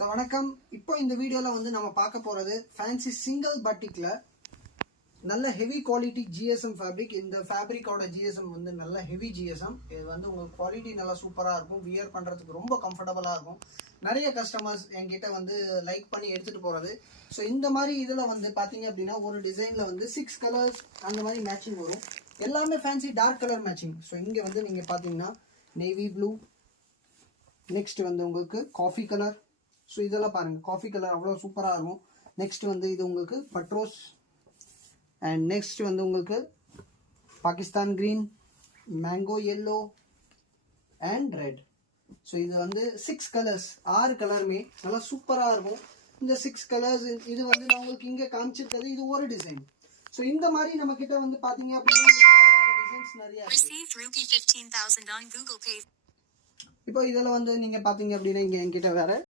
So வணக்கம். இப்போ இந்த வீடியோவில் வந்து நம்ம பார்க்க போகிறது ஃபேன்சி சிங்கிள் பட்டிக்கில் நல்ல ஹெவி குவாலிட்டி ஜிஎஸ்எம் ஃபேப்ரிக். இந்த ஃபேப்ரிக்கோட ஜிஎஸ்எம் வந்து நல்ல ஹெவி ஜிஎஸ்எம். இது வந்து உங்களுக்கு குவாலிட்டி நல்லா சூப்பராக இருக்கும், வியர் பண்ணுறதுக்கு ரொம்ப கம்ஃபர்டபுளாக இருக்கும். நிறைய கஸ்டமர்ஸ் என்கிட்ட வந்து லைக் பண்ணி எடுத்துகிட்டு போகிறது. ஸோ இந்த மாதிரி இதில் வந்து பார்த்தீங்க அப்படின்னா ஒரு டிசைனில் வந்து 6 கலர்ஸ் அந்த மாதிரி மேட்சிங் வரும். எல்லாமே fancy dark colour matching. So இங்கே வந்து நீங்கள் பார்த்தீங்கன்னா நேவி ப்ளூ, நெக்ஸ்ட் வந்து உங்களுக்கு காஃபி கலர். ஸோ இதெல்லாம் பாருங்கள், காஃபி கலர் அவ்வளோ சூப்பராக இருக்கும். நெக்ஸ்ட் வந்து இது உங்களுக்கு பட்ரோஸ், அண்ட் நெக்ஸ்ட் வந்து உங்களுக்கு Pakistan green, mango yellow and red. So இது வந்து 6 கலர்ஸ், 6 கலருமே நல்லா சூப்பராக இருக்கும். இந்த 6 கலர்ஸ் இது வந்து நான் உங்களுக்கு இங்கே காமிச்சிருக்கிறது இது ஒரு டிசைன். ஸோ இந்த மாதிரி நம்ம கிட்ட வந்து பார்த்தீங்க அப்படின்னா டிசைன்ஸ் நிறைய இருக்கு. இப்போ இதில் வந்து நீங்கள் பார்த்தீங்க அப்படின்னா இங்கே என்கிட்ட வேற